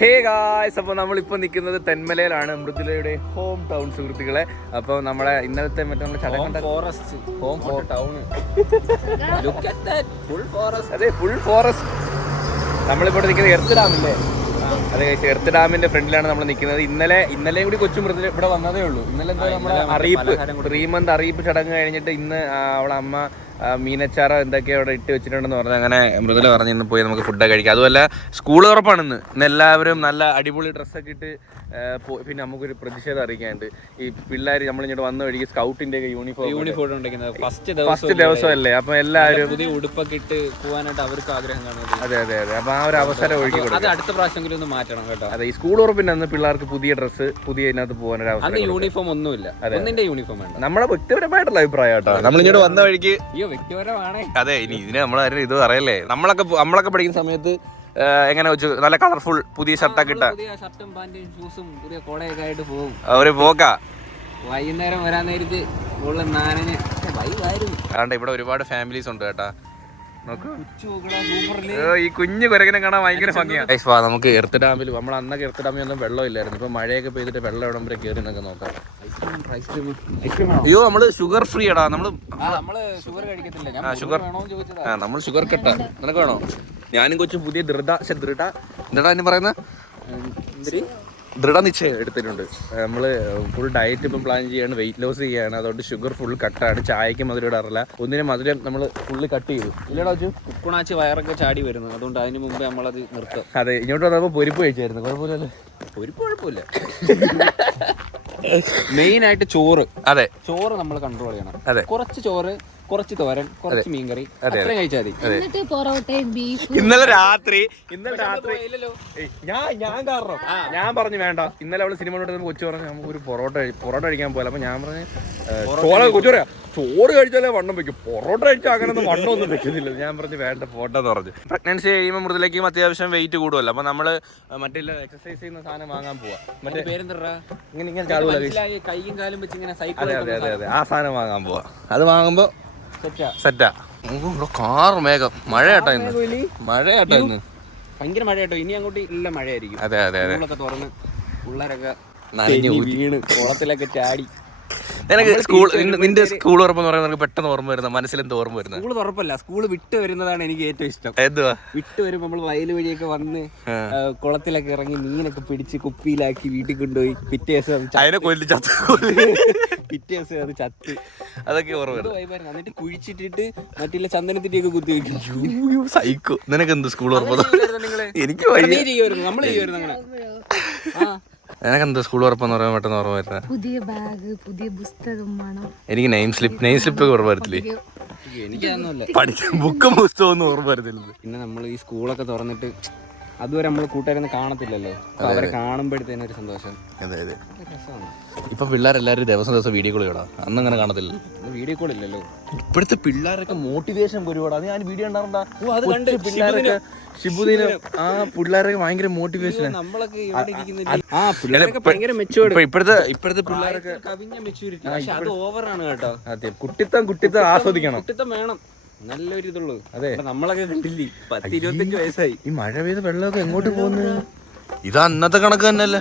Hey guys, അപ്പോൾ നമ്മളിപ്പോൾ നിൽക്കുന്നത് തെന്മലയിലാണ്, മൃദുലയുടെ ഹോം ടൗൺ സുഹൃത്തുക്കളെ. അപ്പോൾ നമ്മുടെ ഇന്നലത്തെ മറ്റേ ചടങ്ങ് ഫോറസ്റ്റ് ടൗൺ, അതെ ഫുൾ ഫോറസ്റ്റ്. നമ്മളിപ്പോൾ നിൽക്കുന്നത് എർത്ത് ഡാമില്ലേ? അതെ, എർത്ത് ഡാമിന്റെ ഫ്രണ്ടിലാണ് നമ്മൾ നിൽക്കുന്നത്. ഇന്നലെയും കൂടി കൊച്ചു മൃദുല ഇവിടെ വന്നതേ ഉള്ളൂ. ഇന്നലെ എന്താ നമ്മുടെ അറിയിപ്പ് 3 month അറിയിപ്പ് ചടങ്ങ് കഴിഞ്ഞിട്ട് ഇന്ന് അവളെ അമ്മ മീനച്ചാറ എന്തൊക്കെയോ അവിടെ ഇട്ട് വെച്ചിട്ടുണ്ടെന്ന് പറഞ്ഞാൽ അങ്ങനെ മൃദുല പറഞ്ഞ് ഇന്ന് പോയി നമുക്ക് ഫുഡൊക്കെ കഴിക്കാം. അതുമല്ല സ്കൂൾ തുറപ്പാണ് ഇന്ന് എല്ലാവരും നല്ല അടിപൊളി ഡ്രസ്സൊക്കെ ഇട്ട് പിന്നെ നമുക്കൊരു പ്രതിഷേധം അറിയിക്കാനുണ്ട്. ഈ പിള്ളേർ നമ്മളിങ്ങോട്ട് വന്ന വഴിക്ക് സ്കൗട്ടിന്റെ ഒക്കെ യൂണിഫോം ഫസ്റ്റ് ദിവസമല്ലേ, അപ്പൊ എല്ലാവരും പുതിയ ഉടുപ്പൊക്കെ ഇട്ട് പോകാനായിട്ട് അവർക്ക് ആഗ്രഹം കാണുന്നത്. അതെ അതെ അതെ, അപ്പൊ ആ ഒരു അവസരം ഒഴുകി കൊടുക്കും. അടുത്ത പ്രാവശ്യമെങ്കിലും ഒന്ന് മാറ്റണം കേട്ടോ. അതെ, ഈ സ്കൂൾ തുറപ്പിന്റെ അന്ന് പിള്ളേർക്ക് പുതിയ ഡ്രസ്സ് പുതിയ ഇതിനകത്ത് പോകാനൊരു അവസരം. യൂണിഫോം ഒന്നുമില്ല, ഒന്നിന്റെ യൂണിഫോം വേണ്ട. നമ്മളെ വ്യക്തിപരമായിട്ടുള്ള അഭിപ്രായം കേട്ടോ. നമ്മളിങ്ങോട്ട് വന്ന വഴിക്ക് വ്യക്തിപരമാണ്. അതെ, ഇനി ഇതിന് നമ്മളാരും ഇത് അറിയല്ലേ. നമ്മളൊക്കെ പഠിക്കുന്ന സമയത്ത് എങ്ങനെ വെച്ചു നല്ല കളർഫുൾ പുതിയ ഷർട്ടൊക്കെ ഇട്ട ഷർട്ടും പാന്റും ഷൂസും പുതിയ കൊടയൊക്കെ ആയിട്ട് പോകും. ഒരു പോക്കാ. വൈകുന്നേരം വരാൻ നേരത്ത് നാനന് വൈകായിരുന്നു. അതുകൊണ്ട് ഇവിടെ ഒരുപാട് ഫാമിലീസ് ഉണ്ട് കേട്ടാ. ഈ കുഞ്ഞു കുരകനെ കാണാൻ ഭയങ്കര ഭംഗിയാണ്. നമുക്ക് എർത്ത് ഡാമിൽ നമ്മൾ അന്നൊക്കെ എർത്ത് ഡാമിൽ ഒന്നും വെള്ളം ഇല്ലായിരുന്നു. ഇപ്പൊ മഴയൊക്കെ പെയ്തിട്ട് വെള്ളം എവിടം വരെ കയറി എന്നൊക്കെ നോക്കാം. അയ്യോ, നമ്മള് ഷുഗർ ഫ്രീ ആടാ. നമ്മള് ഷുഗർ കഴിക്കത്തില്ല. നമ്മൾ ഷുഗർ കട്ട. നിനക്ക് വേണോ? ഞാനും കൊച്ചും പുതിയ എന്താ പറയുന്ന ദൃഢനിശ്ചയം എടുത്തിട്ടുണ്ട്. നമ്മള് ഫുൾ ഡയറ്റ് ഇപ്പം പ്ലാൻ ചെയ്യാണ്, വെയിറ്റ് ലോസ് ചെയ്യാണ്. അതുകൊണ്ട് ഷുഗർ ഫുൾ കട്ടാണ്. ചായക്ക് മധുരം ഇടാറില്ല. ഒന്നിനും മധുരം നമ്മൾ ഫുള്ള് കട്ട് ചെയ്തു. ഇല്ലടാ വെച്ചു കുക്കുണാച്ച് വയറൊക്കെ ചാടി വരുന്നു. അതുകൊണ്ട് അതിന് മുമ്പ് നമ്മളത് നിർത്തും. അതെ, ഇങ്ങോട്ട് വന്നപ്പോൾ പൊരിപ്പ് കഴിച്ചായിരുന്നു. കുഴപ്പമില്ലല്ലേ? പൊരിപ്പ് കുഴപ്പമില്ല. മെയിൻ ആയിട്ട് ചോറ്. അതെ, ചോറ് നമ്മൾ കൺട്രോൾ ചെയ്യണം. അതെ, കുറച്ച് ചോറ്, കുറച്ച് തോരൻ, കുറച്ച് മീൻകറി, അത്രയും കഴിച്ചാൽ മതി. ഇന്നലെ രാത്രി ഞാൻ പറഞ്ഞു വേണ്ട. ഇന്നലെ അവള് സിനിമ കൊച്ചു പറഞ്ഞു നമുക്ക് ഒരു പൊറോട്ട കഴിക്കാൻ പോലെ. അപ്പൊ ഞാൻ പറഞ്ഞു കൊച്ചു പറയാ ചോറ് കഴിച്ചാലേ വണ്ണം വെക്കും, പൊറോട്ട കഴിച്ചാൽ അങ്ങനെ ഒന്നും വണ്ണം ഒന്നും വെക്കുന്നില്ല. ഞാൻ പറഞ്ഞു വേണ്ട പോട്ടെന്ന് പറഞ്ഞു. പ്രഗ്നൻസി കഴിയുമ്പോൾ മൃദുലയ്ക്കും അത്യാവശ്യം വെയിറ്റ് കൂടുമല്ലോ. അപ്പൊ നമ്മള് മറ്റേ എക്സസൈസ് ചെയ്യുന്ന സാധനം വാങ്ങാൻ പോവാ. മറ്റേ കൈയും കാലും വെച്ച് ഇങ്ങനെ അതെ അതെ അതെ അതെ, ആ സാധനം വാങ്ങാൻ പോവാ. അത് വാങ്ങുമ്പോ സെറ്റാ. കാറ് മേഘം മഴയാട്ടോ ഇന്ന്. ഭയങ്കര മഴയാട്ടോ. ഇനി അങ്ങോട്ട് ഇല്ല മഴയായിരിക്കും. അതെ അതെ അതെ, തുറന്ന് പിള്ളേരൊക്കെ വീണ് കുളത്തിലൊക്കെ ചാടി. നിന്റെ സ്കൂൾ തുറപ്പെന്ന് പറയുന്നത് പെട്ടെന്ന് ഓർമ്മ വരുന്ന മനസ്സിലെന്ത് ഓർമ്മ വരുന്നത്? സ്കൂൾ തുറപ്പല്ല, സ്കൂൾ വിട്ട് വരുന്നതാണ് എനിക്ക് ഏറ്റവും ഇഷ്ടം. എന്തുവാ വിട്ട് വരുമ്പോൾ നമ്മൾ വയൽ വഴിയൊക്കെ വന്ന് കുളത്തിലൊക്കെ ഇറങ്ങി മീനൊക്കെ പിടിച്ച് കുപ്പിയിലാക്കി വീട്ടിൽ കൊണ്ടുപോയി പിറ്റേ ദിവസം അത് ചത്ത് അതൊക്കെ ഓർമ്മ വരും. എന്നിട്ട് കുഴിച്ചിട്ടിട്ട് മറ്റുള്ള ചന്ദനത്തിന്റെയൊക്കെ കുത്തി വെക്കും. സൈക്കോ. നിനക്ക് എന്ത് സ്കൂൾ ഉറപ്പ്? എനിക്ക് നമ്മൾ ചെയ്യുമായിരുന്നു അങ്ങനെ. എനക്കെന്താ സ്കൂൾ ഉറപ്പെന്ന് പറയാൻ പെട്ടെന്ന് ഓർമ്മ വരുന്നത്? പുതിയ ബാഗ്, പുതിയ പുസ്തകം വേണം. എനിക്ക് നെയിം സ്ലിപ്പ് ഓർമ്മ വരത്തില്ലേ? എനിക്കതൊന്നുമില്ല. പഠിക്കാൻ ബുക്കും പുസ്തകം ഒന്നും ഓർമ്മ വരത്തില്ല. പിന്നെ നമ്മൾ ഈ സ്കൂളൊക്കെ തുറന്നിട്ട് അതുവരെ നമ്മൾ കൂട്ടുകാരൊന്നും കാണത്തില്ലല്ലോ. അവരെ കാണുമ്പോഴത്തേനും ഒരു സന്തോഷം. അതെ അതെ, ഇപ്പൊ പിള്ളേരെല്ലാരും ദിവസം വീഡിയോ കോൾ ചെയ്യണം. അന്ന് അങ്ങനെ കാണത്തില്ല. വീഡിയോ കോൾ ഇല്ലല്ലോ. ഇപ്പോഴത്തെ പിള്ളേരൊക്കെ മോട്ടിവേഷൻ ഒരുപാട്. അത് ഞാൻ വീഡിയോ ഉണ്ടാറുണ്ടാ പിള്ളേരൊക്കെ ശിബുദിന് ആ പിള്ളേരൊക്കെ ഭയങ്കര മോട്ടിവേഷൻ. ഇപ്പോഴത്തെ പിള്ളേരൊക്കെ കവിഞ്ഞ മെച്യൂരിറ്റി. അത് ഓവറാണ് കേട്ടോ. അതെ, കുട്ടിത്തം ആസ്വദിക്കണം. കുട്ടിത്തം വേണം, നല്ലൊരു ഇതുള്ളൂ. അതെ, നമ്മളൊക്കെ കണ്ടില്ലേ 10-25 വയസ്സായി. ഈ മഴ പെയ്ത വെള്ളമൊക്കെ എങ്ങോട്ട് പോകുന്നു? ഇത് അന്നത്തെ കണക്ക് തന്നെയല്ലേ.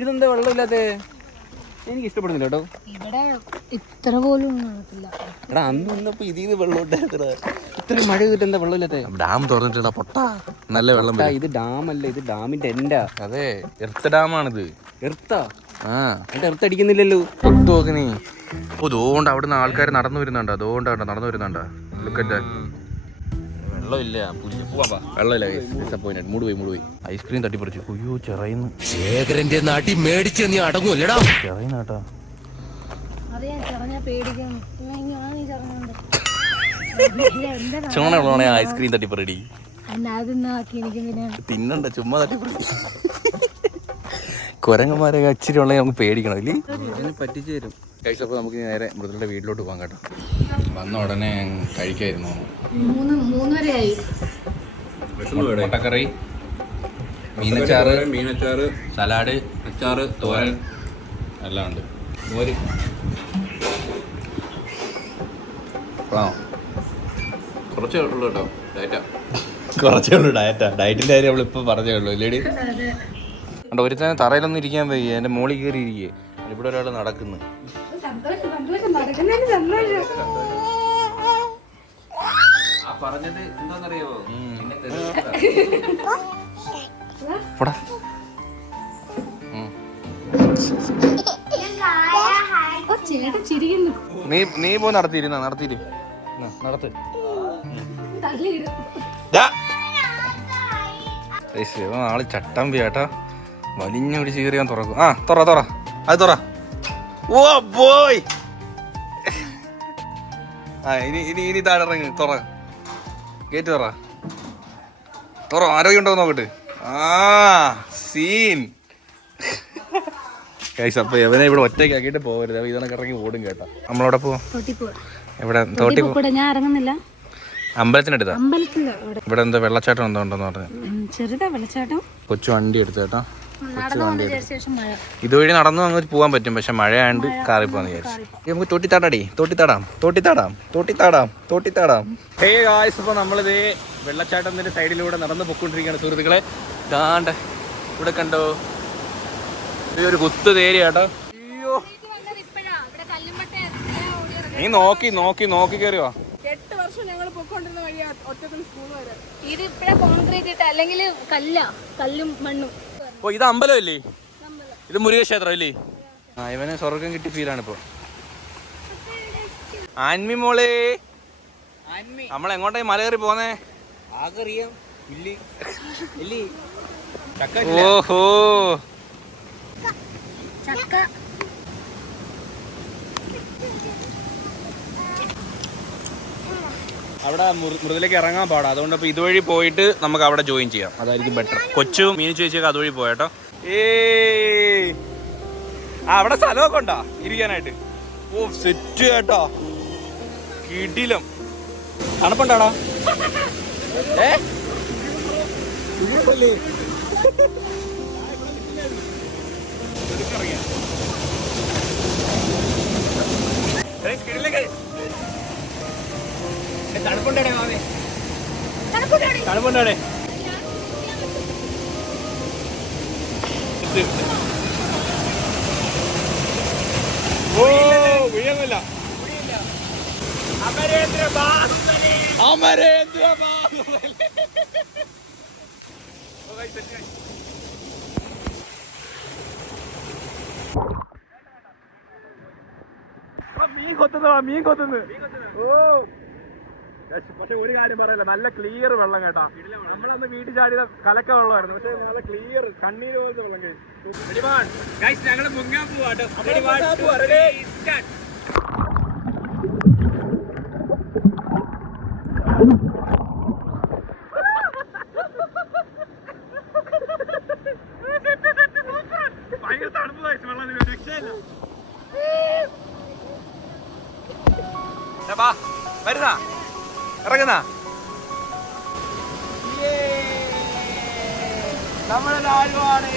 ഇതെന്താ വെള്ളമില്ലാത്ത? എനിക്ക് ഇഷ്ടപ്പെടുന്നില്ല കേട്ടോ. ഇവിടെ ഇത്ര പോലും എടാ, അന്ന് വന്നപ്പോ ഇതിന്ന് വെള്ളം ഉണ്ടായിരുന്നടാ. ഇത്രയും മഴ ചെയ്തിട്ട് എന്താ വെള്ളമില്ലാത്ത? ഡാം തുറന്നിട്ടാ പൊട്ടാ നല്ല വെള്ളം. ഇത് ഡാം അല്ല, ഇത് ഡാമിന്റെ എൻഡാ. അതെ, എർത്ത് ഡാമാണിത്. എർത്താ? എർത്ത് അടിക്കുന്നില്ലല്ലോ. നോക്ക് നീ. അതുകൊണ്ട് അവിടുന്ന് ആൾക്കാർ നടന്നു വരുന്നുണ്ട്. നടന്നു വരുന്നുണ്ട്. വെള്ളമില്ല, വെള്ളമില്ല. മൂടുപോയി. ഐസ്ക്രീം തട്ടിപ്പറിച്ചു. അയ്യോ, ചെറയുന്നു. ശേഖരന്റെ നാട്ടി മേടിച്ച് നീ അടങ്ങൂല്ലടാ. ചെറയുന്നാട്ടാ. ചോണ ഐസ്ക്രീം തട്ടിപ്പറടി. തിന്നണ്ട, ചുമ്മാ തട്ടിപ്പറി. കുരങ്ങന്മാരെ ഇച്ചിരി ഉള്ള നമുക്ക് പേടിക്കണം ഇല്ലേ? പറ്റിച്ചു തരും. കഴിച്ചപ്പോൾ നമുക്ക് നേരെ മൃദുലയുടെ വീട്ടിലോട്ട് പോകാം കേട്ടോ. വന്ന ഉടനെ കഴിക്കായിരുന്നു. 3:30 മുട്ടക്കറി, മീനച്ചാറ്, സലാഡ്, അച്ചാറ്, തോരൻ എല്ലാം ഉണ്ട്. മോര് കുറച്ചേ ഉള്ളൂ കേട്ടോ. ഡയറ്റാ. കുറച്ചേ ഉള്ളൂ ഡയറ്റിന്റെ കാര്യം നമ്മളിപ്പോ പറഞ്ഞേ ഉള്ളൂ ഇല്ലേടി. കണ്ടോ ഒരുത്തന്നെ തറയിലൊന്നും ഇരിക്കാൻ വയ്യ, എന്റെ മോളിൽ കയറി ഇരിക്കേ. ഇവിടെ ഒരാൾ നടക്കുന്നു. പറഞ്ഞത് എന്താണെന്നറിയാമോ? ചേട്ടൻ ചിരിക്കുന്നു. നീ പോ നടത്തിയിരുന്ന നടത്തിയിട്ട് നടത്ത്. ആള് ചട്ടമ്പി ചേട്ടാ, വലിഞ്ഞ പിടിച്ച് കയറി ഞാൻ തുറക്കും. ആ തുറ അത് തുറ. ഓ ബോയ്. ആ ഇനി താഴെ ഇറങ്ങി തുറ, ഗേറ്റ് തുറ. ആരോഗ്യം ഉണ്ടോ നോക്കട്ടെ. ആ സീൻ. അപ്പൊ എവനെ ഇവിടെ ഒറ്റയ്ക്കാക്കിയിട്ട് പോകരുത്, ഇതൊക്കെ ഇറങ്ങി ഓടും കേട്ടോ. നമ്മളവിടെ പോവാം. ഇവിടെ തോട്ടി ഞാൻ ഇറങ്ങുന്നില്ല. അമ്പലത്തിനടുത്താ. ഇവിടെ എന്താ വെള്ളച്ചാട്ടം എന്തോ ഉണ്ടെന്ന് പറഞ്ഞു. ചെറുതാ വെള്ളച്ചാട്ടം. കൊച്ചു വണ്ടി എടുത്തേട്ടാ. ഇതുവഴി നടന്നു അങ്ങോട്ട് പോകാൻ പറ്റും, പക്ഷെ മഴയാണ്ട് കാറി പോകാന്ന് വിചാരിച്ചു. നമുക്ക് തോട്ടിത്താടാം. ഹേ ഗായ്സ്, ഇപ്പൊ നമ്മളിത് വെള്ളച്ചാട്ടത്തിന്റെ സൈഡിലൂടെ നടന്നു പൊക്കോണ്ടിരിക്കുകയാണ് സുഹൃത്തുക്കളെ. ദാണ്ട ഇവിടെ കണ്ടോ, ഒരു കുത്ത് തേരി കേട്ടോ. അയ്യോ, നീ നോക്കി കയറിയോ. 8 വർഷം ഞങ്ങൾ പൊക്കോണ്ടിരുന്ന വഴിയാ ഒറ്റത്തിൽ സ്കൂൾ വരെ. ഇത് ഇപ്പഴാ കോൺക്രീറ്റ് ഇട്ട, അല്ലെങ്കിൽ കല്ലും മണ്ണും. ഓ ഇത് അമ്പലം അല്ലേ, ഇത് മുരുകക്ഷേത്രം അല്ലേ. ആ ഇവന് സ്വർഗം കിട്ടി ഫീലാണ് ഇപ്പൊ. ആൻമി മോളെ, നമ്മളെങ്ങോട്ടായി മല കയറി പോന്നേ? ഓഹോ ചക്ക. അവിടെ മൃതിലേക്ക് ഇറങ്ങാൻ പാടാം, അതുകൊണ്ട് ഇപ്പൊ ഇതുവഴി പോയിട്ട് നമുക്ക് അവിടെ ജോയിൻ ചെയ്യാം, അതായിരിക്കും ബെറ്റർ. കൊച്ചു മീനു ചേച്ചിയൊക്കെ അതുവഴി പോയേട്ടോ. അവിടെ സ്ഥലമൊക്കെ ഉണ്ടാ ഇരിക്കാനായിട്ട്. ഓ സെറ്റ് കേട്ടോ, കിടിലം. തണുപ്പുണ്ടാടാ. തണുപ്പുണ്ടാടേ മാമേ, തണുപ്പുണ്ടാടേ. ഓ വീഴൊന്നുമില്ല. അമരേന്ദ്ര ബാഹുബലി. മീൻ കൊത്തുന്നു. ഓ പക്ഷെ ഒരു കാര്യം പറയല്ല, നല്ല ക്ലിയർ വെള്ളം കേട്ടാ. നമ്മളന്ന് വീട്ടിൽ ചാടിയ കലക്ക വെള്ളമായിരുന്നു, പക്ഷെ നല്ല ക്ലിയർ കണ്ണീര് പോലത്തെ വെള്ളം കഴിച്ചു. ഞങ്ങള് മുങ്ങാൻ പോവാട്ടോ. ഭയങ്കര തണുപ്പ് കഴിച്ചു വെള്ളം, രക്ഷയില്ല. വരുന്ന ഇറങ്ങുന്ന നമ്മളെ ആരുമാണ്.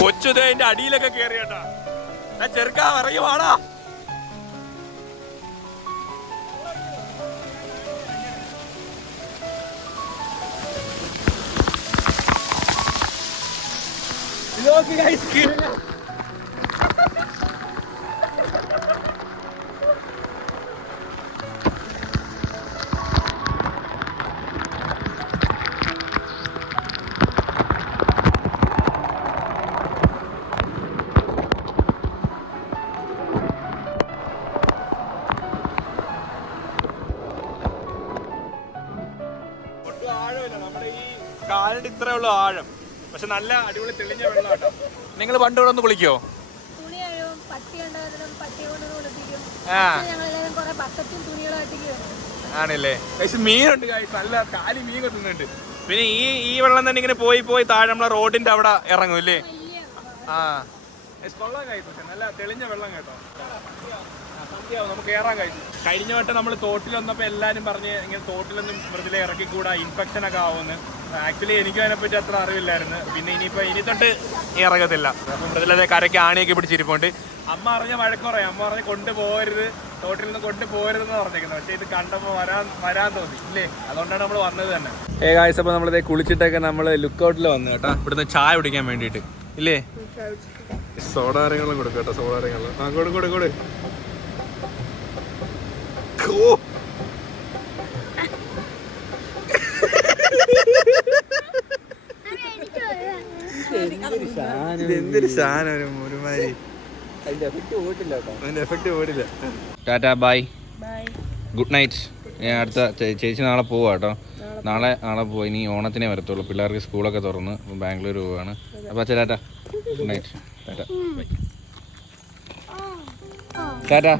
കൊച്ചുതേന്റെ അടിയിലൊക്കെ കേറി കേട്ടാ. ചെറുക്കാ ഇറങ്ങി വാടാ. കാലിന്റെ ഇത്രേ ഉള്ളൂ ആഴം, പക്ഷെ നല്ല അടിപൊളി തെളിഞ്ഞ വെള്ളം കേട്ടോ. നിങ്ങൾ പണ്ട് ഇവിടെ ഒന്ന് കുളിക്കോ? ആണല്ലേ. മീനുണ്ട് നല്ല കാലി മീൻ കൊത്തുന്നുണ്ട്. പിന്നെ ഈ വെള്ളം തന്നെ ഇങ്ങനെ പോയി താഴെ നമ്മളെ റോഡിന്റെ അവിടെ ഇറങ്ങും ഇല്ലേ? ആ കൊള്ളാൻ കഴിച്ചു, പക്ഷെ നല്ല തെളിഞ്ഞ വെള്ളം കേട്ടോ. സന്ധ്യയാവും നമുക്ക് കയറാൻ കഴിച്ചു. കഴിഞ്ഞ വട്ടം നമ്മൾ തോട്ടിൽ വന്നപ്പോ എല്ലാരും പറഞ്ഞ് ഇങ്ങനെ തോട്ടിലൊന്നും മൃതിലെ ഇറക്കിക്കൂടാ, ഇൻഫെക്ഷൻ ഒക്കെ ആവുമെന്ന്. ആക്ച്വലി എനിക്കും അതിനെപ്പറ്റി അത്ര അറിവില്ലായിരുന്നു. പിന്നെ ഇനി തൊട്ട് ഇറങ്ങത്തില്ല. അപ്പം മൃദുലതേ കരയ്ക്ക് ആണിയൊക്കെ പിടിച്ചിരിപ്പുണ്ട്. അമ്മ അറിഞ്ഞ വഴക്ക് പറയും. അമ്മ പറഞ്ഞ് കൊണ്ടുപോകരുത്, തോട്ടിൽ നിന്ന് കൊണ്ടുപോകരുതെന്ന് പറഞ്ഞേക്കുന്നത്. പക്ഷേ ഇത് കണ്ടപ്പോൾ വരാൻ തോന്നി ഇല്ലേ, അതുകൊണ്ടാണ് നമ്മൾ വന്നത് തന്നെ. ഗായ്സ്, അപ്പോൾ നമ്മളിത് കുളിച്ചിട്ടൊക്കെ നമ്മൾ ലുക്കൗട്ടിൽ വന്നു കേട്ടോ, ഇവിടുന്ന് ചായ കുടിക്കാൻ വേണ്ടിയിട്ട് ഇല്ലേ. സോഡാരങ്ങളും കൊടുക്കും കേട്ടോ, സോഡാരങ്ങൾ. ആ കൊടു എന്തൊരു സാധനം, ഒരുമാതിരി എഫക്ട് പോയിട്ടില്ല. Tata, bye, good night. ഞാൻ അടുത്ത ചേച്ചി നാളെ പോവാ കേട്ടോ. നാളെ പോവാ. ഇനി ഓണത്തിനേ വരത്തുള്ളൂ. പിള്ളേർക്ക് സ്കൂളൊക്കെ തുറന്ന് ബാംഗ്ലൂർ പോവാണ്. അപ്പോൾ അച്ഛാ tata, good night, tata, bye, tata.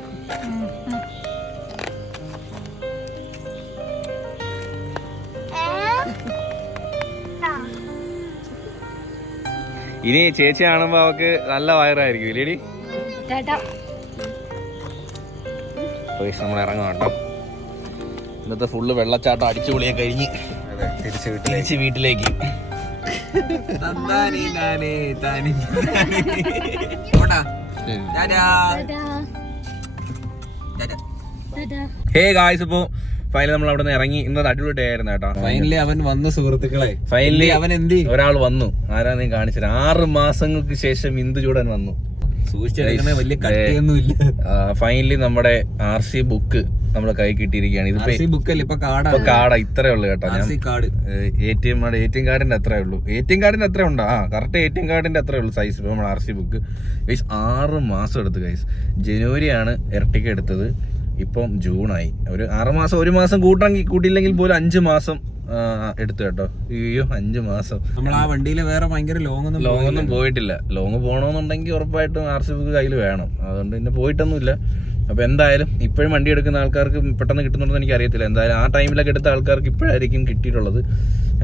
ഇനി ചേച്ചി കാണുമ്പോ അവക്ക് നല്ല വയറായിരിക്കും ഇല്ലേടി. നമ്മൾ ഇറങ്ങാം കേട്ടോ. ഇന്നത്തെ ഫുള്ള് വെള്ളച്ചാട്ടം അടിച്ചുപൊളിയാ കഴിഞ്ഞ് തിരിച്ച് വീട്ടിലേക്ക്. ഹേ ഗായ്സ്, ഇപ്പോ ഫൈനലി നമ്മൾ അവിടെ നിന്ന് ഇറങ്ങി. ഇന്നത് അടിപൊളി ഡേ ആയിരുന്നു കേട്ടോ. ഫൈനലി അവൻ വന്നു സുഹൃത്തുക്കളെ. ഫൈനലി അവൻ എന്ത് ഒരാൾ വന്നു. ആരാ നീ കാണിച്ചത്? 6 മാസങ്ങൾക്ക് ശേഷം ഇന്ദുചൂടൻ വന്നു. സൂക്ഷിച്ചെടുക്കണ വലിയ കട്ടിയൊന്നുമില്ല. ഫൈനലി നമ്മുടെ RC ബുക്ക് നമ്മുടെ കൈ കിട്ടിയിരിക്കുകയാണ്. ഇതിപ്പോ ബുക്കല്ല, ഇപ്പൊ കാർഡാ ഇത്രേ ഉള്ളു കേട്ടോ. കാർഡ് ATM കാർഡിന്റെ അത്രേ ഉള്ളൂ. ATM കാർഡിന്റെ അത്രേ ഉണ്ടോ? കറക്റ്റ് ATM കാർഡിന്റെ അത്രേ ഉള്ളൂ സൈസ്. ഇപ്പൊ നമ്മുടെ RC ബുക്ക് ഗൈസ് 6 മാസം എടുത്തു ഗൈസ്. ജനുവരിയാണ് ഇരട്ടിക്ക് എടുത്തത്, ഇപ്പം ജൂണായി. ഒരു 6 മാസം, 1 മാസം കൂട്ടിയില്ലെങ്കിൽ പോലും 5 മാസം എടുത്തു കേട്ടോ. അയ്യോ, 5 മാസം. നമ്മൾ ആ വണ്ടിയിൽ വേറെ ഭയങ്കര ലോങ് ഒന്നും പോയിട്ടില്ല. ലോങ് പോകണമെന്നുണ്ടെങ്കിൽ ഉറപ്പായിട്ടും RC ബുക്ക് കയ്യിൽ വേണം. അതുകൊണ്ട് പിന്നെ പോയിട്ടൊന്നുമില്ല. അപ്പോൾ എന്തായാലും ഇപ്പോഴും വണ്ടി എടുക്കുന്ന ആൾക്കാർക്ക് പെട്ടെന്ന് കിട്ടുന്നുണ്ടെന്ന് എനിക്ക് അറിയത്തില്ല. എന്തായാലും ആ ടൈമിലൊക്കെ എടുത്ത ആൾക്കാർക്ക് ഇപ്പോഴായിരിക്കും കിട്ടിയിട്ടുള്ളത്.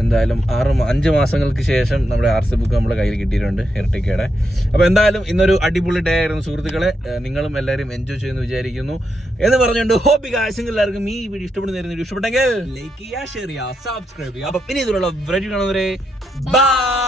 എന്തായാലും 5 മാസങ്ങൾക്ക് ശേഷം നമ്മുടെ RC ബുക്ക് നമ്മുടെ കയ്യിൽ കിട്ടിയിട്ടുണ്ട് ഇരട്ടിക്കയുടെ. അപ്പോൾ എന്തായാലും ഇന്നൊരു അടിപൊളി ഡേ ആയിരുന്നു സുഹൃത്തുക്കളെ. നിങ്ങളും എല്ലാവരും എൻജോയ് ചെയ്യുമെന്ന് വിചാരിക്കുന്നു എന്ന് പറഞ്ഞുകൊണ്ട് ഹോപ്പി ഗായ്സ്, എല്ലാവർക്കും ഈ വീഡിയോ ഇഷ്ടപ്പെടുന്ന ഇഷ്ടപ്പെട്ടെങ്കിൽ ലൈക്ക് ചെയ്യുക, ഷെയർ ചെയ്യുക, സബ്സ്ക്രൈബ് ചെയ്യുക. അപ്പോൾ പിന്നെ ഇതിലുള്ള ബ്രെഡ് കാണുന്നവരെ ബൈ.